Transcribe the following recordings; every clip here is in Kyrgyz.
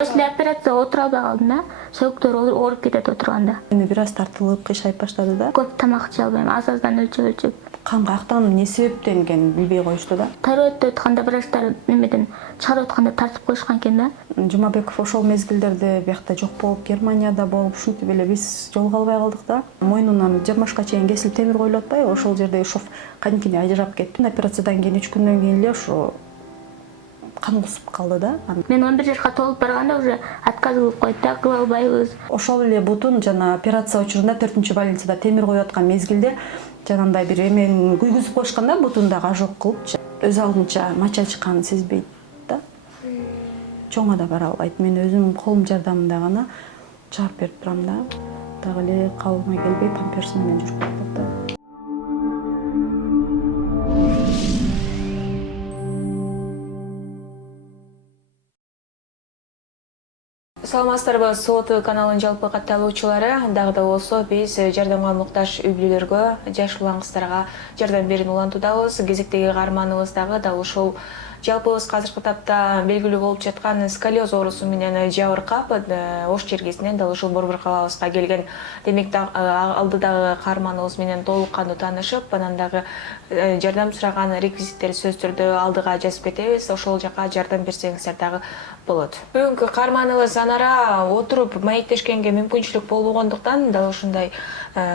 После операция отура албай калдым да. Сөйктөр ооруп кетет отурганда. Эми бир аз тартылып кыйшайып баштады да. Көп тамак иче албайм. Аз-аздан өлчөп. Кан каяктан эмне себептен экенин билбей коюшту да. Тайроидто өткөндө врачтар немеден чыгарып атканда тартып коюшкан экен да. Жумабеков ошол мезгилдерде биякта жок болуп, Германияда болуп, ушинтип эле биз жолуга албай калдык да. Мойнунан 20 чейин кесилип темир коюлуп атпайбы? Ошол жерде шов кадимкидей ажырап кетти. Операциядан кийин 3 күндөн кийин эле ошо кан кусуп калды да. Мен 11 жашка толуп барганда уже отказ кылып койду да, кыла албайбыз. Ошол эле бутун жана операция учурунда 4-больницада темир коюп аткан мезгилде жанагындай бир эмени куйгузуп коюшкан да, бутундагы ожог кылып, өз алдынча мача чыкканын сезбейт да. Чоңго да бара албайт. Мен өзүм колум жардамында гана чыгарып берип турам да. Дагы эле кабылмай келбей памперс менен жүрүп калат да. Саламатсыздарбы, Сот каналынын жалпы катталуучулары, дагы да болсо биз жардамга муктаж үй бүлөлөргө, жаш улан кыздарга жардам берүүнү улантуудабыз. Кезектеги каарманыбыз дагы ушул жалпыбыз азыркы тапта белгилүү болуп жаткан сколиоз оорусу менен жабыркап, Ош чергесинен дал ушул Борбор калабызга келген. Демек алдыдагы каарманыбыз менен толук кандуу таанышып, анан дагы жардам сураган реквизиттерди сөзсүз түрдө алдыга жазып кетебиз. Ошол жака жардам берсеңиздер дагы болот. Бүгүнкү каарманыбыз Анара отуруп маектешкенге мүмкүнчүлүк болбогондуктан дал ушундай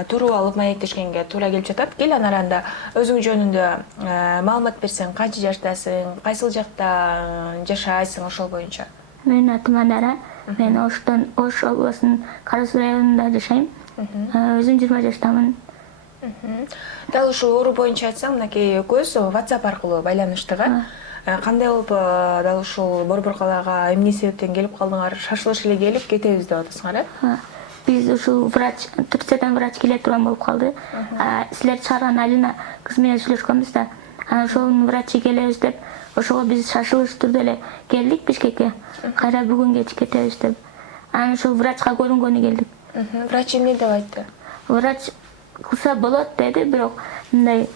туруп алып маектешкенге туура келип жатат. Кел Анаранда өзүң жөнүндө маалымат берсең, канча жаштасың, кайсыл жакта жашайсың, ошол боюнча. Менин атым Анара. Мен Ош областынын Карасуу районунда жашайм. Өзүм 20 жаштамын. Дал ушул оору боюнча айтсам, мынакей экөөбүз WhatsApp аркылуу байланыштык. Кандай болуп дал ушул Борбор калаага эмне себептен келип калдыңар? Шашылыш эле келип кетебиз деп атасыңар, Биз ушул врач, Турциядан врач келе турган болуп калды. Силер чыгарган Алина кыз менен сүйлөшкөнбүз да. Ошонун врачы келебиз деп, ошого биз шашылыш түрдө эле келдик Бишкекке. Кайра бүгүн кеч кетебиз деп. Анан ушул врачка көрүнгөнү келдик. Врач эмне деп айтты? Врач кылса болот деди, бирок мындай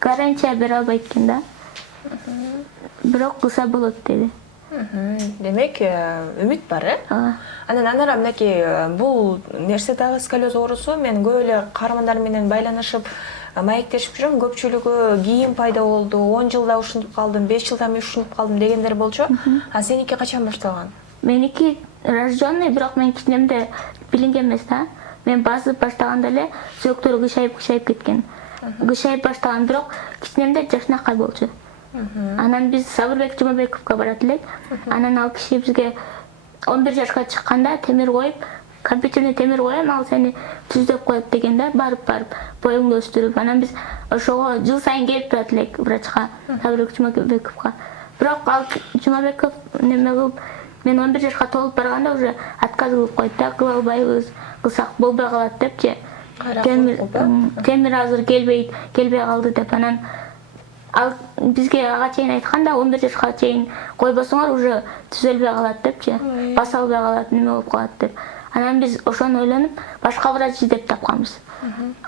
гарантия бере албайт экен да. Бирок кылса болот деди. Демек, үмүт бар, Анан Анара, мынакей бул нерсе дагы сколиоз оорусу, мен көп эле каармандар менен байланышып, маектешип жүрөм, көпчүлүгү кийин пайда болду, 10 жылда ушинтип калдым, 5 жылда мен ушинтип калдым дегендер болчу. А сеники качан башталган? Меники рожденный, бирок мен кичинемде билинген эмес да. Мен басып баштаганда эле сөөктөр кышайып кеткен. Кышайып баштаган, бирок кичинемде жашынакай болчу. Анан биз Сабырбек Жумабековго барат элек. Анан ал киши бизге 11 жашка чыкканда темир коюп, компьютерне темир коем, ал сени түздөп коет деген да, барып боюңду өстүрүп. Анан биз ошого жыл сайын келип турат элек врачка, Сабырбек Жумабековго. Бирок ал Жумабеков неме кылып, мен 11 жашка толуп барганда уже отказ кылып койду да, кыла албайбыз, кылсак болбой калат депчи. Темир азыр келбей калды деп. Анан ал бизге ага чейин айтканда 11 жашка чейин койбосоңор уже түзөлбөй калат депчи, баса албай калат, неме болуп калат деп. Анан биз ошону ойлонуп башка врач издеп тапканбыз.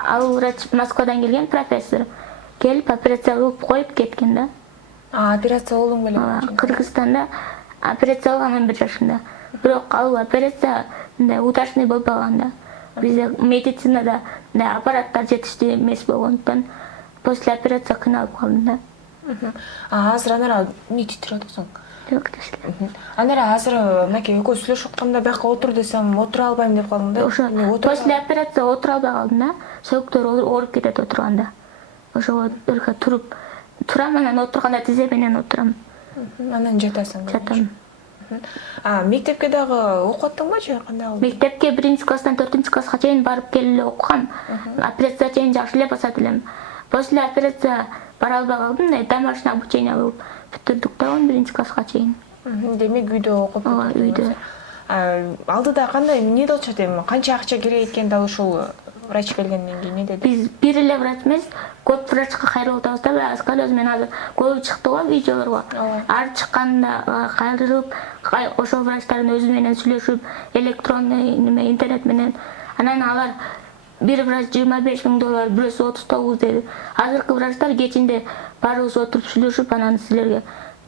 Ал врач Москвадан келген профессор. Келип операция кылып коюп кеткен да. Операция болдуң беле? Кыргызстанда операция кылган 11 жашында. Бирок ал операция мындай удачный болбогон да. Бизде медицинада аппараттар жетиштүү эмес болгондуктан после операция кыйналып калдым да. Азыр Анара эмне титирип атасың? Жок, дешли. Анара азыр мынакей экөө сүйлөшүп атканда бияка отур десем, отура албайм деп калдым да. Ошо после операция отура албай калдым да. Сөөктөр ооруп кетет отурганда. Ошого только турам, анан отурганда тизе менен отурам. Анан жатасың. Жатам. Мектепке дагы окуп аттыңбы же кандай болду? Мектепке 1-класстан 4-класска чейин барып келип окугам. Операция чейин жакшы эле басат элем. После операция бара албай калдым, домашний обучение кылып бүтүрдүк да 11-класска чейин. Демек үйдө окуп үйдө. Алдыда кандай эмне болчу эми? Канча акча керек экен дал ушул врач келгенден кийин не деди? Биз бир эле врач эмес, көп врачка кайрылып атабыз да. Сколиоз менен азыр көп чыкты го видеолорго. Ар чыкканда кайрылып, ошол врачтардын өзү менен сүйлөшүп, электронный неме интернет менен. Анан алар бир врач $25,000, бирөөсү 39 деди. Азыркы врачтар кечинде баарыбыз отуруп сүйлөшүп, анан силерге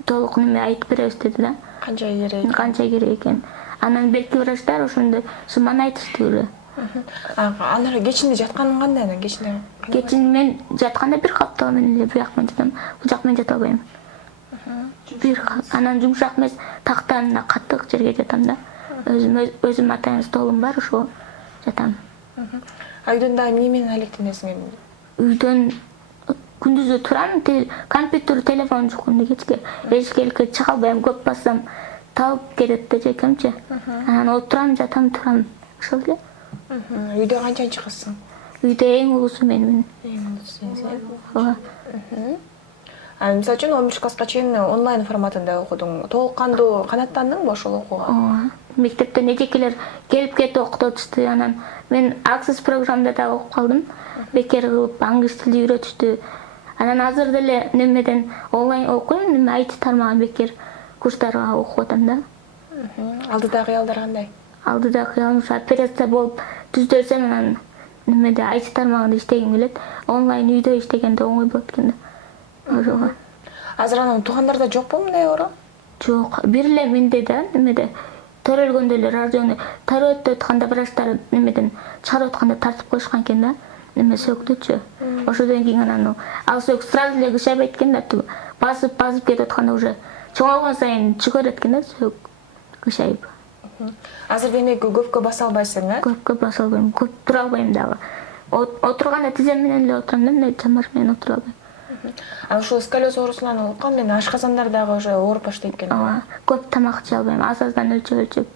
толук неме айтып беребиз деди да. Канча керек экен. Анан белки врачтар ошондой сумманы айтышты уже. Анан кечинде жатканың кандай анан кечинде? Кечинде мен жатканда бир каптоо менен эле бияк менен жатам. Бул жак менен жата албайм. Анан жумшак эмес тактанына каттык жерге жатам да. Өзүм атайын столум бар, ошо жатам. Үйдөн да эмне менен алектенесиң эми? Үйдөн күндүзү турам, компьютер, телефон жок күндү кечке. Эшикке чыга албайм, көп бассам табып кетет да жекемчи. Анан отурам, жатам, турам. Ошол эле. Үйдө канчанчы кызсың? Үйдө эң улуусу менмин. Эң улуусу сен. Ооба. Мисалы үчүн 11 класска чейин онлайн форматында окудуң. Толук кандуу канааттандыңбы ошол окууга? Ооба. Мектептен эжекелер келип кетип окутушту. Анан мен аксыз программада да окуп калдым. Бекер кылып англис тилди үйрөтүштү. Анан азыр деле немеден онлайн окуйм, неме IT тармагын бекер курстарга окуп атам да. Алдыда кыялдар кандай? Алдыда кыялым операция болуп түзөлсөм, анан немеде IT тармагында иштегим келет. Онлайн үйдө иштегенде оңой болот экен да. Ошого. Азыр анан туугандарда жокпу мындай оору? Жок, бир эле менде да немеде төрөлгөндө эле радиону тарып өткөндө врачтар немеден чыгарып атканда тартып коюшкан экен да. Неме сөктүчү. Ошодон кийин анан ал сөк сразу эле кышайбайт экен да. Басып кетип атканда уже чоңойгон сайын чыгырат экен да сөк кышайып. Азыр демек көпкө баса албайсың, э? Көпкө баса албайм, көп тура албайм дагы. Отурганда тизем менен эле отурам да, мындай чамаш менен отура албайм. Ушул сколиоз оорусунан уккан мен ашказандар дагы уже ооруп баштайт экен. Ооба, көп тамак иче албайм, аз-аздан өлчөп.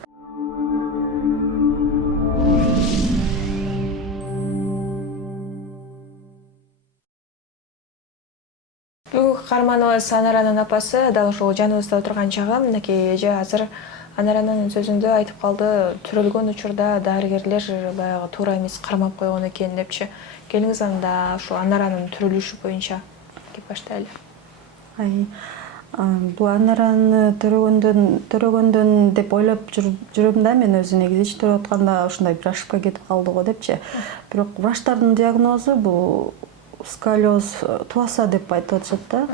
Бүгүнкү каарманыбыз Анаранын апасы дал ушул жаныбызда отурган чагы мынакей эже азыр Анаранын сөзүндө айтып калды, төрөлгөн учурда дарыгерлер баягы туура эмес кармап койгон экен депчи. Келиңиз анда ушул Анаранын төрөлүшү боюнча кеп баштайлы. Бул Анараны төрөгөндөн деп ойлоп жүрөм да, мен өзү негизи ич төрөп атканда ушундай бир ошибка кетип калды го депчи. Бирок врачтардын диагнозу бул сколиоз туаса деп айтып атышат да.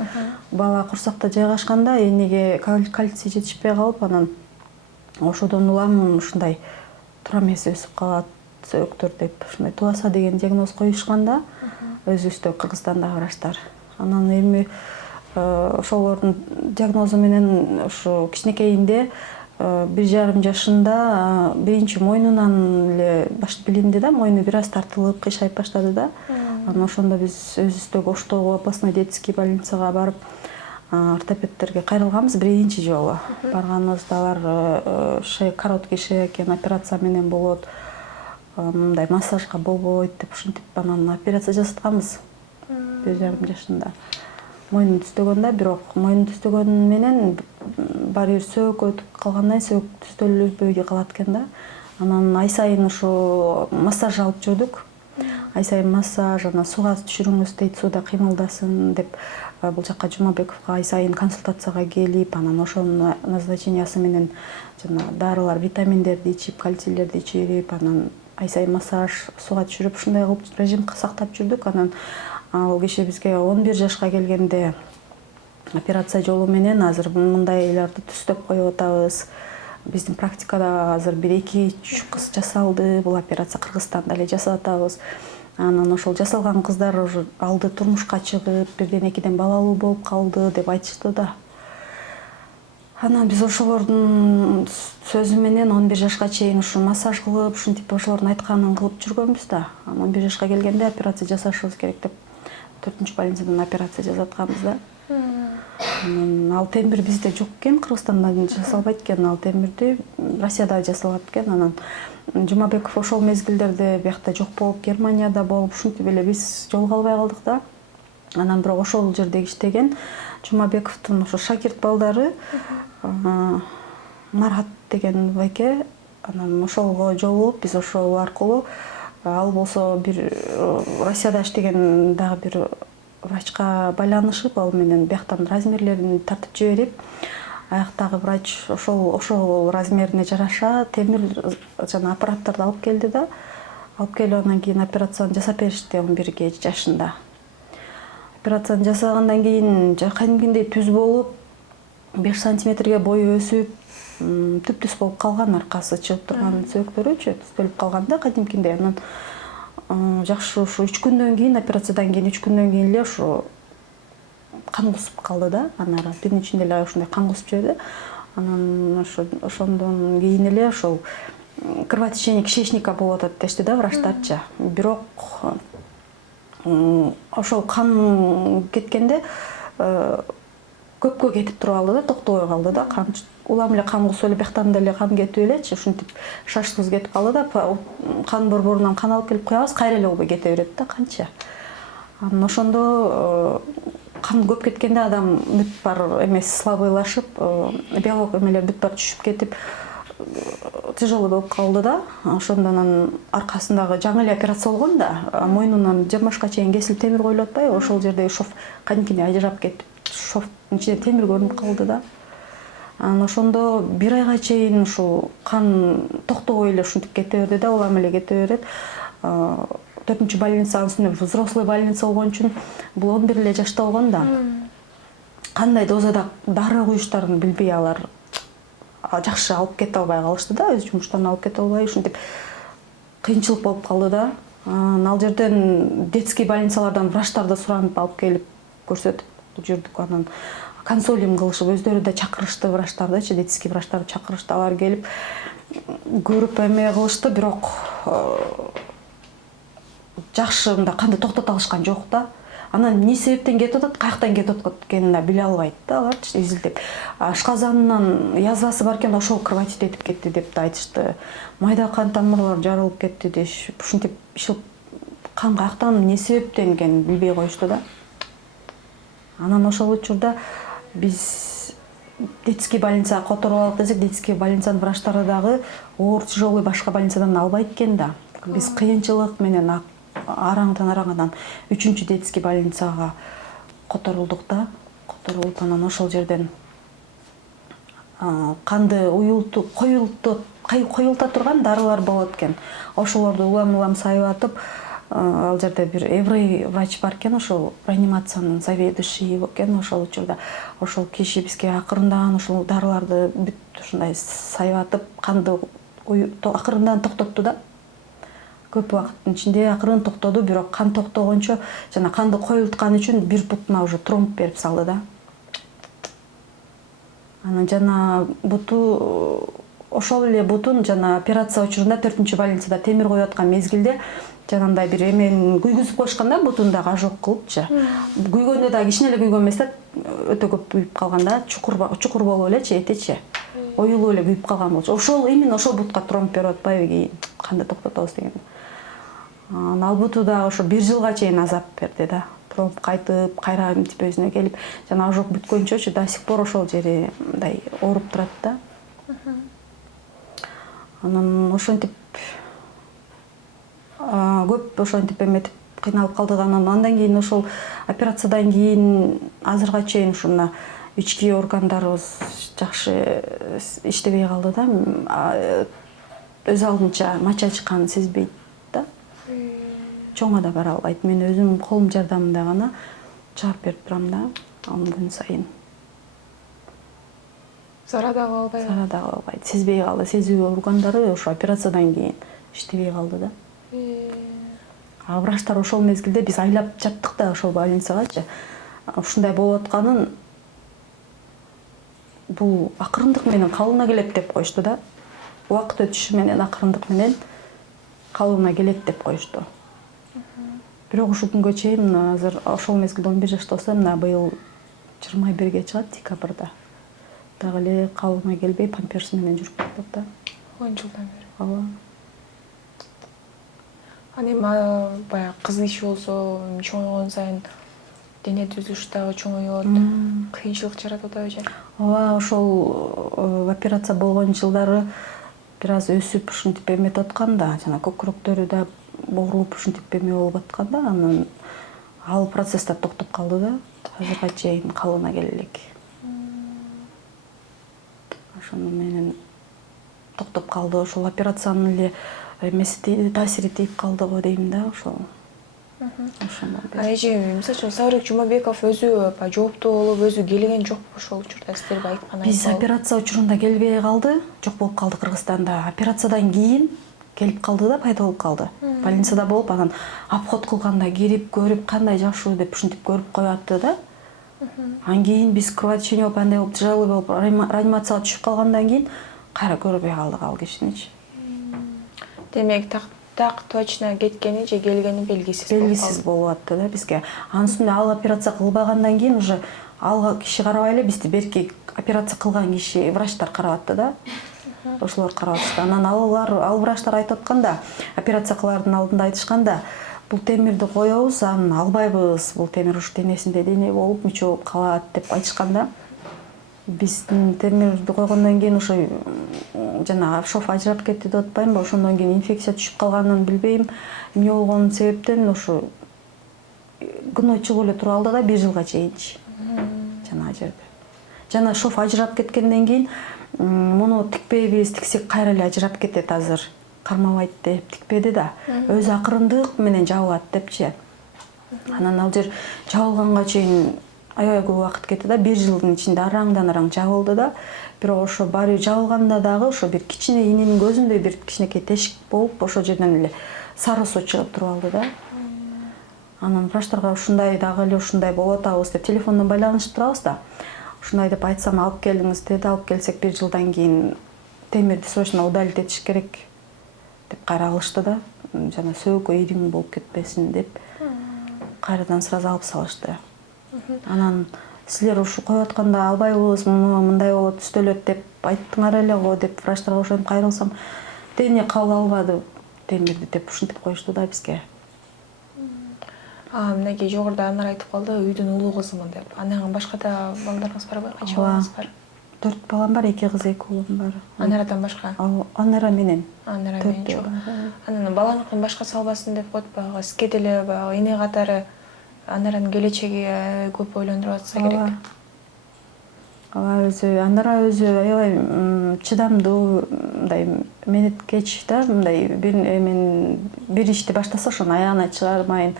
Бала курсакта жайгашканда энеге кальций жетишпей калып, анан ошодон улам ушундай туура эмес өсүп калат сөөктөр деп ушундай туаса деген диагноз коюшкан да. Өзүбүздө Кыргызстандагы врачтар. Анан эми ошолордун диагнозу менен ушу кичинекейинде 1,5 жашында биринчи мойнунан эле билинди да, мойну бир аз тартылып кыйшайып баштады да. Анан ошондо биз өзүбүздөгү Оштогу областной детский больницага барып ортопедтерге кайрылганбыз биринчи жолу. Барганыбызда алар короткий шея экен, операция менен болот, мындай массажга болбойт деп ушинтип анан операция жасатканбыз 1,5 жашында. Мойнун түздөгөн да, бирок мойнун түздөгөн менен баары бир сөөк өтүп калгандан сөөк түздөлбөй калат экен да. Анан ай сайын ушу массаж алып жүрдүк. Ай сайын массаж, анан сууга түшүрүңүз дейт, сууда кыймылдасын деп бул жака Жумабековго ай сайын консультацияга келип, анан ошонун назначениясы менен жана дарылар, витаминдерди ичип, кальцийлерди ичирип, анан ай сайын массаж, сууга түшүрүп ушундай кылып режим сактап жүрдүк. Анан ал киши бизге 11 жашка келгенде операция жолу менен азыр мындайларды түздөп коюп атабыз. Биздин практикада азыр 1-2-3 кыз жасалды. Бул операция Кыргызстанда эле жасап атабыз. Анан ошол жасалган кыздар уже алды турмушка чыгып, бирден экиден балалуу болуп калды деп айтышты да. Анан биз ошолордун сөзү менен 11 жашка чейин ушу массаж кылып, ушинтип ошолордун айтканын кылып жүргөнбүз да. 11 жашка келгенде операция жасашыбыз керек деп 4-ч больницадан операция жасатканбыз да. Анан ал темир бизде жок экен, Кыргызстанда жасалбайт экен, ал темирди Россияда жасалат экен. Анан Жумабеков ошол мезгилдерде биякта жок болуп, Германияда болуп, ушинтип эле биз жолуга албай калдык да. Анан бирок ошол жерде иштеген Жумабековдун ошо шакирт балдары Марат деген байке, анан ошолго жолугуп биз ошол аркылуу, ал болсо бир Россияда иштеген дагы бир врачка байланышып, ал менен бияктан размерлерин тартып жиберип, аяктагы врач ошол размерине жараша темир жана аппараттарды алып келди да. Алып келип анан кийин операцияны жасап беришти 11 жашында. Операцияны жасагандан кийин кадимкидей түз болуп, 5 сантиметрге бою өсүп, түп-түз болуп калган, аркасы чыгып турган сөөктөрүчү түзөлүп калган да кадимкиндей. Анан жакшы ушу 3 күндөн кийин, операциядан кийин 3 күндөн кийин эле ушу кан кусуп калды да. Анан түнүн ичинде эле ушундай кан кусуп жиберди. Анан ошондон кийин эле ошол кровотечение кишечника болуп атат дешти да врачтарчы. Бирок ошол кан кеткенде көпкө кетип туруп алды да, токтобой калды да. Кан улам эле кан кусуп эле бияктан деле кан кетип элечи, ушинтип шашкыз кетип калды да. Кан борборунан кан алып келип коебуз, кайра эле болбой кете берет да канча. Анан ошондо кан көп кеткенде адам бүт бар эмеси слабыйлашып, белок эмелер бүт бар түшүп кетип тяжелый болуп калды да. Ошондон анан аркасындагы жаңы эле операция болгон да, мойнунан жамбашка чейин кесилип темир коюлуп атпайбы, ошол жердеги шов кадимкидей ажырап кетип, шовдун ичинде темир көрүнүп калды да. Анан ошондо 1 айга чейин ушул кан токтобой эле ушинтип кете берди да, улам эле кете берет. 4-чү больницанын үстүнө взрослый больница болгон үчүн бул 11 эле жашта болгон да. Кандай дозада дары куюштарын билбей алар жакшы алып кете албай калышты да, өз жумуштарын алып кете албай, ушинтип кыйынчылык болуп калды да. Ал жерден детский больницалардан врачтарды суранып алып келип көрсөтүп жүрдүк. Анан консолиум кылышып, өздөрү да чакырышты врачтардычы, детский врачтарды чакырышты, алар келип көрүп эме кылышты, бирок жакшы мындай канды токтото алышкан жок да. Анан эмне себептен кетип атат, каяктан кетип атканын да биле албайт да аларчы изилдеп. Ашказанынан язвасы бар экен, ошол кровотить этип кетти деп да айтышты. Майда кан тамырлар жарылып кетти дешип, ушинтип кан каяктан эмне себептен экенин билбей коюшту да. Анан ошол учурда биз детский больницага которуп алып десек, детский больницанын врачтары дагы оор тяжелый башка больницадан албайт экен да. Биз кыйынчылык менен араңдан 3-чү детский больницага которулдук да. Которулуп анан ошол жерден канды коюлта турган дарылар болот экен. Ошолорду улам сайып ал жерде бир еврей врач бар экен, ошол реанимациянын заведующий экен ошол учурда. Ошол киши бизге акырындан ошол дарыларды бүт ушундай сайып канды акырындан токтотту да. Көп убакыттын ичинде акырын токтоду, бирок кан токтогончо жана канды коюлткан үчүн бир бутуна уже тромб берип салды да. Анан жана буту ошол эле бутун жана операция учурунда 4-чү больницада темир коюп аткан мезгилде жанагындай бир эмен күйгүзүп коюшкан да, бутундагы ожог кылыпчы. Күйгөндө да кичине эле күйгөн эмес да, өтө көп күйүп калган да, чукур болуп элечи, этечи. Оюлуп эле күйүп калган болчу. Ошол именно ошол бутка тромб берип атпайбы кийин канды токтотобуз деген. Ал буту да ошо 1 жылга чейин азап берди да. Тромб кайтып, кайра мынтип өзүнө келип, жана ожог бүткөнчөчү до сих пор ошол жери мындай ооруп турат да. Анан ошентип көп ошентип эметип кыйналып калдык. Андан кийин ошол операциядан кийин азырга чейин ушуна ички органдарыбыз жакшы иштебей калды да. Өз алдынча мача чыкканын сезбейт да. Чоңго да бара албайт. Мен өзүм колум жардамында гана чыгарып берип турам да, күн сайын. Зара да албайт. Зара да албайт. Сезбей калды. Сезүү органдары ошо операциядан кийин иштебей калды да. Врачтар ошол мезгилде биз айлап жаттык да ошол больницагачы. Ушундай болуп атканын бул акырындык менен калыбына келет деп коюшту да. Убакыт өтүшү менен акырындык менен калыбына келет деп коюшту. Бирок ушул күнгө чейин азыр ошол мезгилде 11 жашта болсо, мына быйыл 21ге чыгат декабрда. Дагы эле калыбына келбей памперс менен жүрүп жатат да. 10 жылдан бери. Ооба. Аны баягы кыз киши болсо, чоңойгон сайын дене түзүлүшү дагы чоңоет, кыйынчылык жаратып атабы же? Ооба, ошол операция болгон жылдары бир аз өсүп ушинтип эметип аткан да, жана көкүрөктөрү да оорулуп ушинтип эме болуп аткан да, анан ал процесстер токтоп калды да. Азырга чейин калыбына келе элек. Ошону менен токтоп калды. Ошол операциянын эле эмеси таасири тийип калды го дейм да, ошол. ошондон эже мисалы үчүн Сабырбек Жумабеков өзү жооптуу болуп өзү келген жокпу ошол учурда силерге айткан биз операция учурунда келбей калды, жок болуп калды Кыргызстанда. Операциядан кийин келип калды да, пайда болуп калды. Больницада болуп, анан обход кылганда кирип көрүп, кандай жакшы деп ушинтип көрүп коятты да. Анан кийин биз кровотечение болуп, андай болуп, тяжелый болуп, реанимацияга түшүп калгандан кийин кайра көрбөй калдык ал кишиничи. Демек так точно кеткени же келгени белгисиз болуп атты да бизге. Анын үстүнө ал операция кылбагандан кийин уже ал киши карабай эле бизди берки операция кылган киши, врачтар карап атты да. Ошолор карап атышты. Анан ал врачтар айтып атканда, операция кылаардын алдында айтышканда, бул темирди коебуз, анан албайбыз. Бул темир ушу денесинде дене болуп, мүчө болуп калат деп айтышканда, биздин темирди койгондон кийин ошо жана шов ажырап кетти деп атпаймынбы, ошондон кийин инфекция түшүп калганын билбейм, эмне болгон себептен ошо күнөө чыгып эле тура алды да 1 жылга чейинчи. Жана жерде. Жана шов ажырап кеткенден кийин муну тикпейбиз, тиксек кайра эле ажырап кетет азыр. Кармабайт деп тикпеди да. Өзү акырындык менен жабылат депчи. Анан ал жер жабылганга чейин аябай көп убакыт кетти да, 1 жылдын ичинде араңдан жабылды да. Бирок ошо баары жабылганда дагы ошо бир кичине иненин көзүндөй бир кичинекей тешик болуп, ошол жерден эле сары суу чыгып туруп алды да. Анан врачтарга ушундай дагы эле ушундай болуп атабыз деп телефондон байланышып турабыз да. Ушундай деп айтсам алып келиңиз деди, алып келсек 1 жылдан кийин темирди срочно удалить этиш керек деп кайра алышты да. Жана сөөгө ириң болуп кетпесин деп кайрадан сразу алып салышты. Анан силер ушу коюп атканда албайбыз, мындай болот, түстөлөт деп айттыңар эле го деп врачтарга ошентип кайрылсам, дене кабыл албады темирди деп ушинтип коюшту да бизге. Мынакей жогоруда Анар айтып калды, үйдүн улуу кызымын деп. Анан башка да балдарыңыз барбы? Канча балаңыз бар? 4 балам бар, 2 кыз, 2 уулум бар. Анарадан башка? Анара менен. Анара менен чоң. Анан баланыкын башка салбасын деп коет баягы сизге деле баягы эне катары Анаранын келечеги көп ойлондуруп атса керек. Анара өзү аябай чыдамдуу, мындай менеткеч да, мындай бир ишти баштаса ошону аягына чыгармайын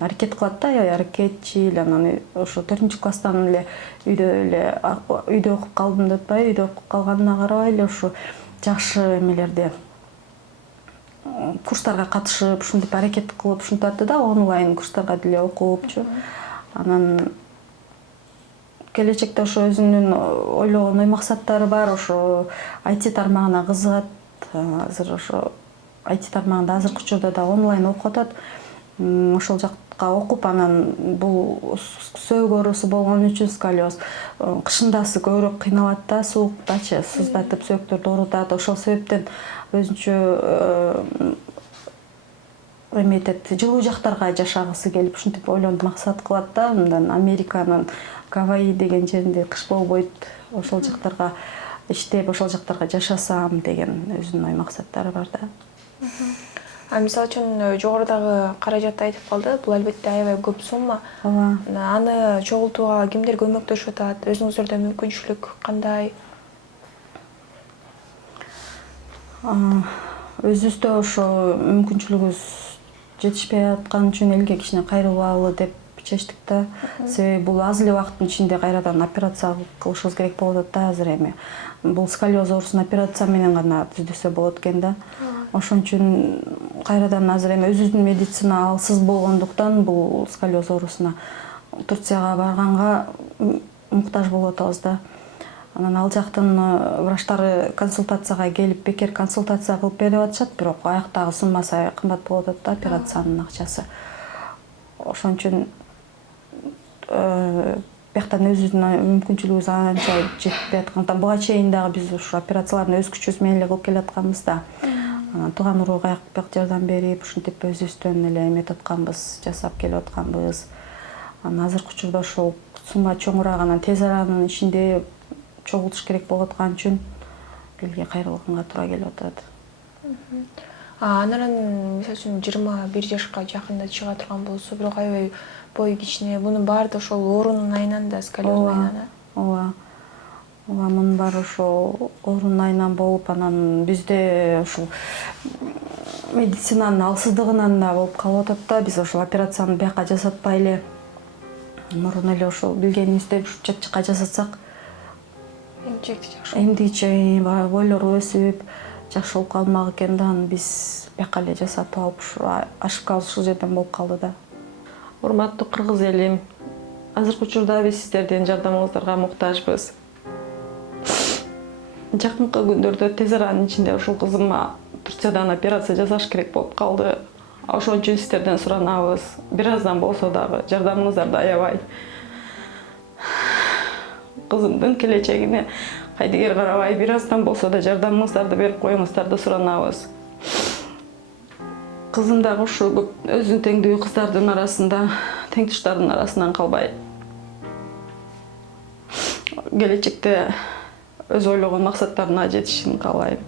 аракет кылат да, аябай аракетчил. Анан ошо 4-класстан эле үйдө окуп калдым деп атпайбы, үйдө окуп калганына карабай эле ошо жакшы эмелерди курстарга катышып, ушинтип аракет кылып ушинтатты да, онлайн курстарга деле окупчу. Анан келечекте ошо өзүнүн ойлогон ой максаттары бар, ошо IT тармагына кызыгат. Азыр ошо IT тармагында азыркы учурда да онлайн окуп атат. Ошол жакка окуп, анан бул сөөгө оорусу болгон үчүн сколиоз кышындасы көбүрөөк кыйналат да, сууктачы сыздатып сөөктөрдү оорутат. Ошол себептен өзүнчө эметет, жылуу жактарга жашагысы келип ушинтип ойлонуп максат кылат да. Мындан Американын Гавайи деген жеринде кыш болбойт, ошол жактарга иштеп, ошол жактарга жашасам деген өзүнүн ой максаттары бар да. Мисалы үчүн жогорудагы каражатты айтып калды. Бул албетте аябай көп сумма. Аны чогултууга кимдер көмөктөшүп атат? Өзүңүздөрдө мүмкүнчүлүк кандай? Өзүбүздө ошо мүмкүнчүлүгүбүз жетишпей аткан үчүн элге кичине кайрылалы деп чечтик да. Себеби бул аз эле убакыттын ичинде кайрадан операция кылышыбыз керек болуп атат да азыр эми. Бул сколиоз оорусун операция менен гана түздөсө болот экен да. Ошон үчүн кайрадан азыр эми өзүбүздүн медицина алсыз болгондуктан бул сколиоз оорусуна Турцияга барганга муктаж болуп атабыз да. Анан ал жактын врачтары консультацияга келип, бекер консультация кылып берип атышат, бирок аяктагы суммасы кымбат болуп атат да, операциянын акчасы. Ошон үчүн бияктан өзүбүздүн мүмкүнчүлүгүбүз анча жетпей аткандыктан буга чейин дагы биз ушу операцияларды өз күчүбүз менен эле кылып келатканбыз да. Анан тууган урууга бияк жардам берип, ушинтип өзүбүздөн эле эметип атканбыз, жасап келип атканбыз. Анан азыркы учурда ошол сумма чоңураак, анан тез аранын ичинде чогултуш керек болуп аткан үчүн элге кайрылганга туура келип атат. Анан мисалы үчүн 21 жашка жакында чыга турган болсо, бирок аябай бою кичине, бунун баары да ошол оорунун айынан да, сколиоздун айынан. Ооба. Мунун баары ошол оорунун айынан болуп, анан бизде ушул медицинанын алсыздыгынан да болуп калып атат да. Биз ошол операцияны бияка жасатпай эле мурун эле ошол билгенибиздей жакчыкка жасатсак эмдичи бойлору өсүп жакшы болуп калмак экен да, анан биз бияка эле жасатып алып ошибка ушул жерден болуп калды да. Урматтуу кыргыз элим, азыркы учурда биз сиздердин жардамыңыздарга муктажбыз. Жакынкы күндөрдө тез аранын ичинде ушул кызыма Турциядан операция жасаш керек болуп калды. Ошон үчүн сиздерден суранабыз. Бир аздан болсо дагы жардамыңыздарды аябай. Кызымдын келечегине кайдыгер карабай, бир аздан болсо да жардамыңыздарды берип коюңуздарды суранабыз. Кызым дагы ушу көп өзүнүн теңдүү кыздардын арасында, теңтуштардын арасынан калбай, келечекте өз ойлогон максаттарына жетишин каалайм.